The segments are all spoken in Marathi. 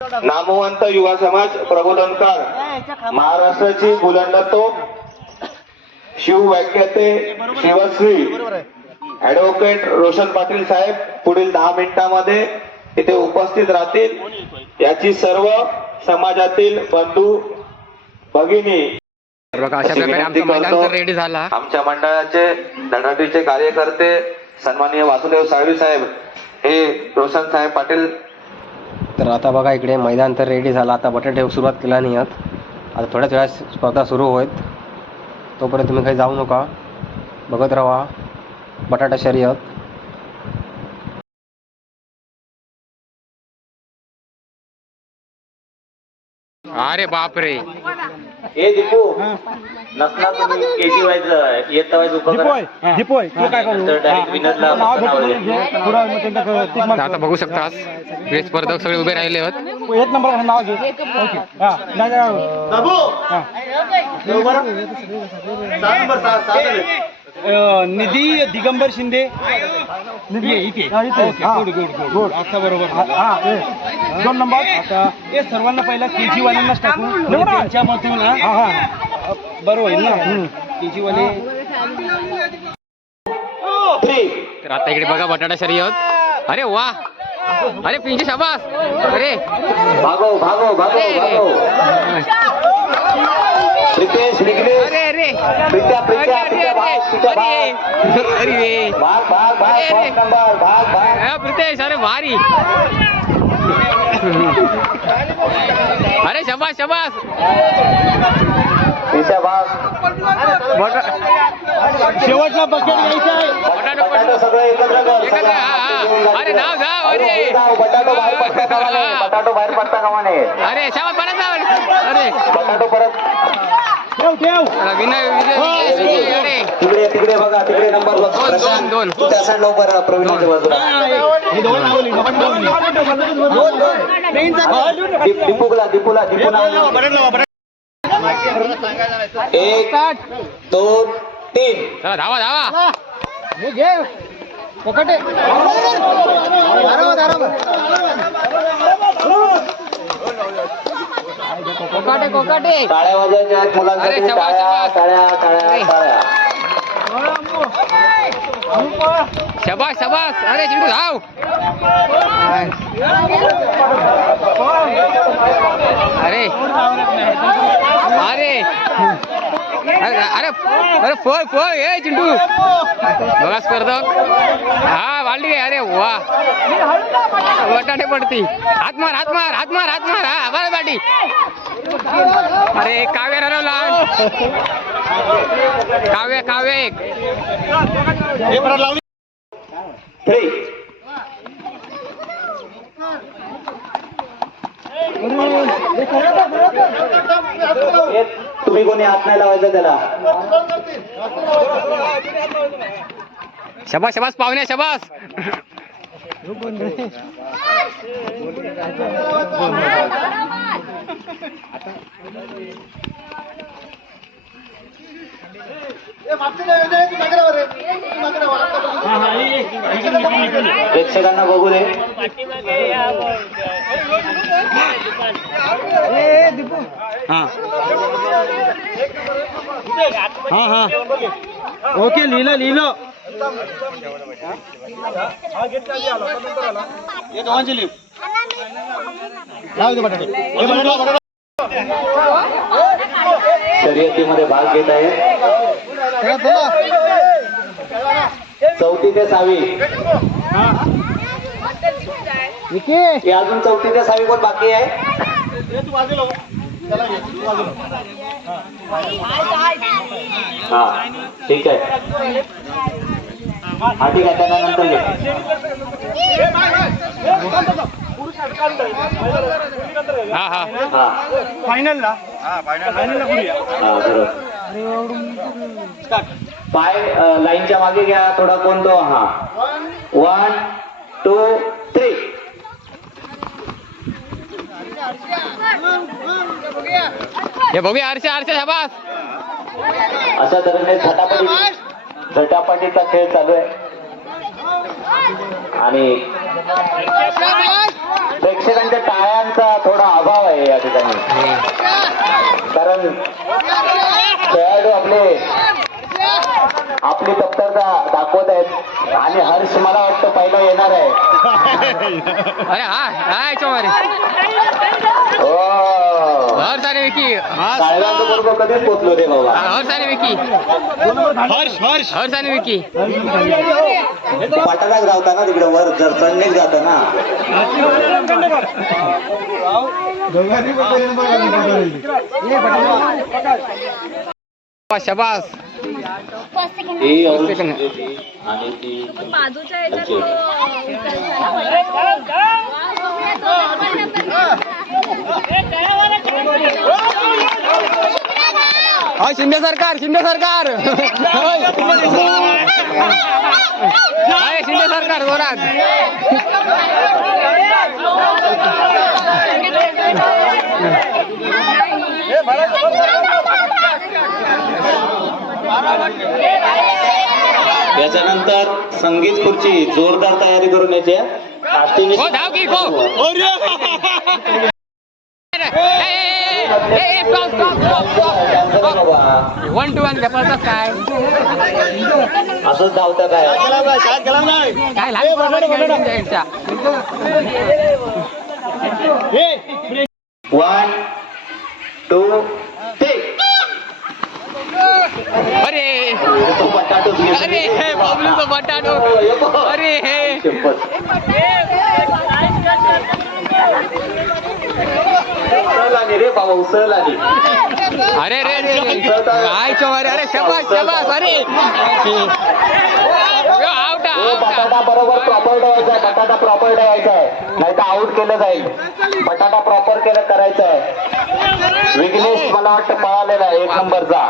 नामवंत युवा समाज प्रबोधनकार महाराष्ट्राची बुलंदतो शिववाक्याते शिवश्री ऍडव्होकेट रोशन पाटील साहेब पुढील दहा मिनिटांमध्ये इथे उपस्थित राहतील. याची सर्व समाजातील बंधू भगिनी आमच्या मंडळाचे धडाडीचे कार्यकर्ते सन्माननीय वासुदेव साळवी साहेब हे रोशन साहेब पाटील तर आता बघा इकडे मैदान तर रेडी झालं. आता बटाटे सुरुवात केला नाही आहेत आता थोड्याच वेळात स्पर्धा सुरू होईल. तोपर्यंत तुम्ही काही जाऊ नका. बघत राहा. बटाटा शर्यत. अरे बापरे. हे दीपू. नसला तुम्ही केजी वाईज येता वाईज दिपोय दिपोय तू काय करू? नंतर direct winner ला नाव आपण नाव भेटून घे पुढं मग त्यांना क- tick mark तर आता बघू शकतास हे स्पर्धक सगळे उभे राहिले आहेत. कर. एक नंबर नाव घे. ओके. हा नाही नाही. हा. अं, निधी दिगंबर शिंदे. निधी? इथे. Okay good good good good आता बरोबर. दोन नंबर. आता हे सर्वांना पहिला केजी वाल्यांनाच टाकू म्हणजे त्यांच्यामधून ना बरोबर आहे ना. केजी वाले तर आता इकडे बघा बटाटा शर्यत. अरे वा. अरे पिंची शाबास. अरे. भागो भागो भागो अरे. अरे. प्रितेश अरे भारी. अरे शबास शबास. शेवटला बकेट घ्यायचा सगळं एकत्र. अरे, धाव, धाव, अरे. बटाटो बाहेर पडता कामा नये. बटाटो बाहेर पडता कामा नये अरे शाबास परत. अरे. बटाटो परत ठेव. ठेव अरे तिकडे तिकडे बघा तिकडे नंबर दोन, त्या साईड लवकर प्रवीणाच्या बाजूला. हे दीपूला दीपूला दीपूला. एक दोन तीन. चला धावा धावा. हे. घे. पकड आहे. कोकाटे कोकाटे. टाळ्या वाजायच्या आहेत मुलांसाठी टाळ्या. टाळ्या टाळ्या. टाळ्या. शबास शबास. अरे चिंटू धाव अरे अरे अरे अरे अरे फळ फळ हे चिंटू बघा स्पर्धक हा वाढली आहे अरे वा बटाटे पडती हात मार हात मार हात मार हात मार हा बरं बाटी अरे काव्य हरवला काव्य काव्य एक थ्री तुम्ही कोणी हात नाही लावायचा त्याला? शबास शबास पाहुण्या शबास. प्रेक्षकांना बघू दे. हा. हा हा. ओके लिहिलं लिहिलं. हे हे शर्यतीमध्ये भाग घेत आहे. चौथी ते सहावी. हे अजून चौथी ते सहावी कोण बाकी आहे? हा ठीक आहे. हा ठीक आहे. त्यांना नंतर हा हा. हा. बोलूया हा बरोबर. पाय लाईनच्या मागे घ्या. थोडा कोण तो? हा. वन टू थ्री हे बघूया आरशा आरशा शबास. अशा तऱ्हेने झटापटी झटापटीचा खेळ चालू आहे. आणि प्रेक्षकांच्या टाळ्यांचा थोडा या ठिकाणी. कारण आणि हर्ष मला वाटतं पहिला येणार आहे. अरे हा हा याच्यावर हो. हर्ष आणि विकी. साहेबांचं बरोबर कधीच पोचलो रे बाबा. हर्ष आणि विकी. हर्ष हर्ष. हर्ष आणि विकी. पटालाच गावता ना तिकडे वर जर चढणीच जातं ना. शबास. ही. शिंदेची आणि ती बाजूच्या हा शिंदे सरकार शिंदे सरकार. शिंदे सरकार जोरात. याच्यानंतर संगीत खुर्ची जोरदार तयारी करून बाबा. वन टू वन जबरदस्त काय असंच धावतात आहे काय लहान इकडच्या. वन टू थ्री अरे तो बटाटोच घेतो. अरे हे बबलूचा बटाटो अरे हे शपथ. उसळ आली बटाटा बरोबर प्रॉपर ठेवायचा आहे. बटाटा प्रॉपर ठेवायचा आहे. नाही तर आउट केलं जाईल. बटाटा प्रॉपर केलं करायचं आहे. विघ्नेश मला वाटतं पळालेला आहे. एक नंबरचा.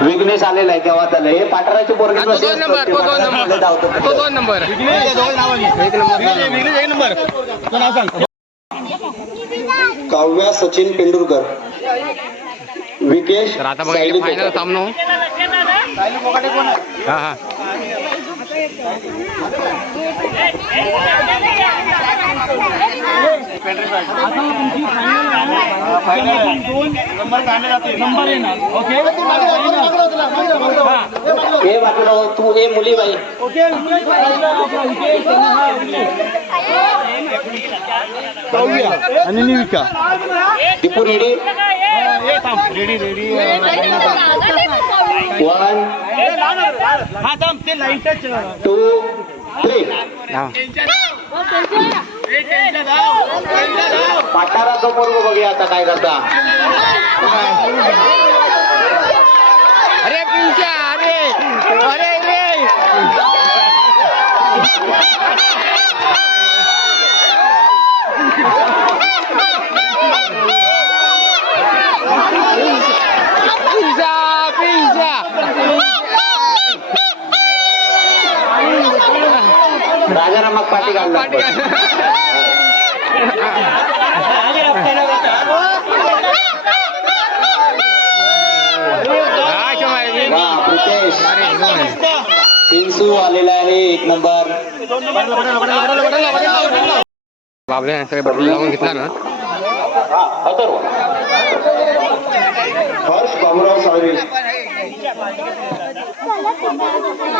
विघ्नेश आलेला आहे केव्हा त्याला? हे पाटराचे पोरगे दोन नंबर तो दोन नंबर. तो दोन नंबर. एक नंबर. काव्या सचिन पेंडुरकर. विकेश तर आता बघा फायनल सामनो हा हा. नंबर येणार ओके हे बाजूला हो, तू हे मुली बाई ओके आणि Nivika Tipu ready ready ready one हा थांब ते लाईटच. To three. पाटारा समोर बघूया आता काय करता. अरे पिंच्या अरे अरे पाठी प्रितेश पिन्सू आलेला आहे एक नंबर बाबले सगळे लावून घेतला ना हर्ष बाबूराव साळवे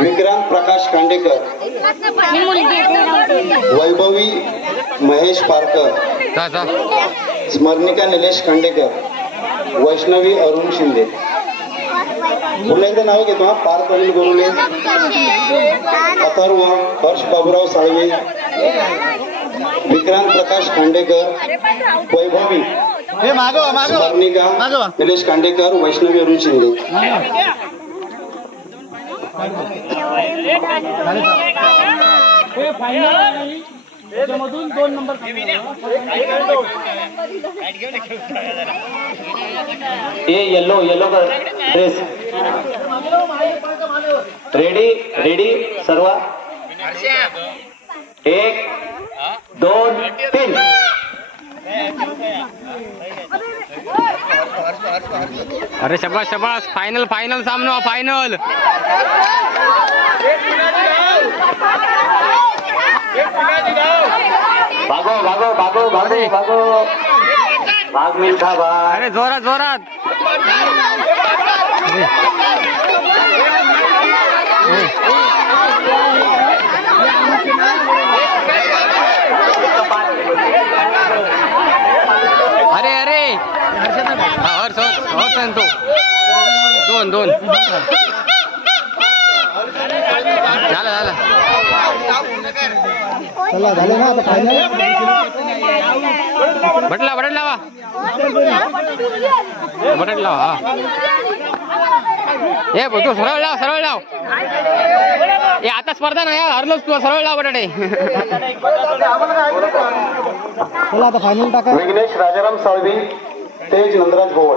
विक्रांत प्रकाश खांडेकर वैभवी महेश पारकर. स्मरणिका निलेश खांडेकर वैष्णवी अरुण शिंदे. पुन्हा एकदा नाव घेतो हा. पार्थ अनिल गोरुले. अथर्व हर्ष बाबूराव साळवे. विक्रांत प्रकाश खांडेकर वैभवी. हे स्मरणिका निलेश खांडेकर वैष्णवी अरुण शिंदे. त्याच्यामधून दोन number A yellow yellow dress ready ready सर्व एक दोन तीन. अरे शबास शबास. फायनल फायनल सामना फायनल भागो भागो भागो भागो भागो. भाग मिल्खा भाग. अरे जोरात जोरात अरे अरे हा, हर्ष हर्ष हर्ष आहे ना तो दोन दोन. झालं झालं. बटला बटन लावा. बटन लावा हा. ए तू सरळ लाव सरळ लाव. ए आता स्पर्धा नाही हा, हरलोच तू सरळ लाव बटाटे. विघ्नेश राजाराम साळवी तेज नंदराज गोवळ.